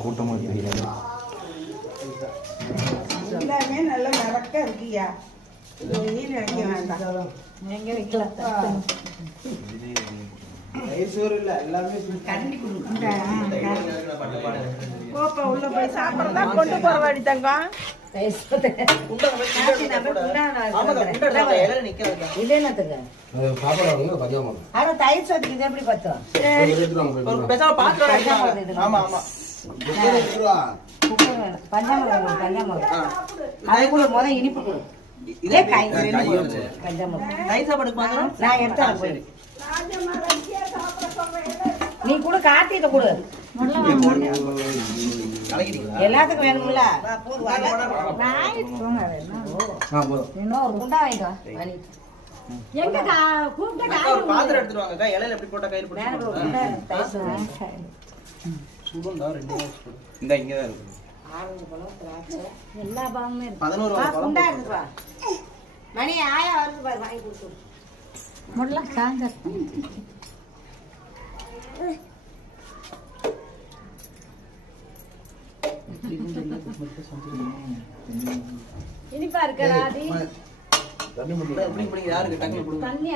கூட்டமா தெரியல. எல்லாமே நல்ல மறக்க இருக்கியா? நினைக்க வேண்டாம். எங்க வைக்கலாம் கோப்பை உள்ள போய் சாப்பிட்றதா கொண்டு போற வழி தங்கம். தயிர் சோத்துக்கு இது எப்படி பத்தும்? பஞ்சாமிரம் அது கூட முதல் இனிப்பு கொடு. நான் எடுத்து போய் நீ கூட காத்திட்ட கொடு. எல்லாத்துக்கும் வேணும்ல. இன்னொரு குண்டா வாங்கிக்கோ. எங்க பாத்திரம் எடுத்துருவாங்க. இலையில எப்படி போட்டா கையில் எல்லா பாவமே இருக்கு. மணி ஆயா வந்து பாரு வாங்கி கொடுத்து முடல சாங்க இனிப்பா இருக்கா? தண்ணி